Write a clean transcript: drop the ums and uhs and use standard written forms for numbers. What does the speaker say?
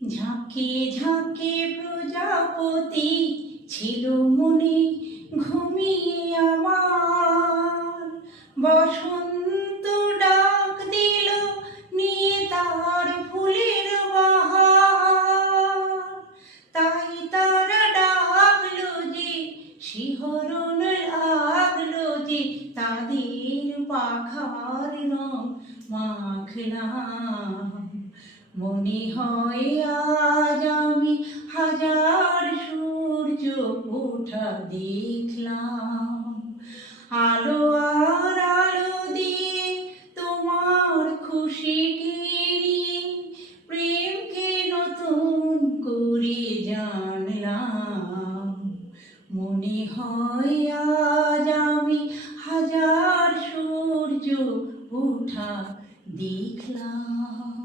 ঝাঁকে ঝাঁকে প্রজাপতি ছিল মনে ঘুমিয়ে আমার। বসন্ত ডাক দিল নিয়ে তার ফুলের বাহার। তাই তারা ডাকলো যে, শিহরণ লাগলো যে, তাদের পাখার রং মাখলাম। মনে হয় আজ আমি হাজার সূর্য ওঠা দেখলাম। আলো আর আলো দিয়ে তোমার খুশিকে নিয়ে প্রেমকে নতুন করে জানলাম। মনে হয় আজ আমি হাজার সূর্য ওঠা দেখলাম।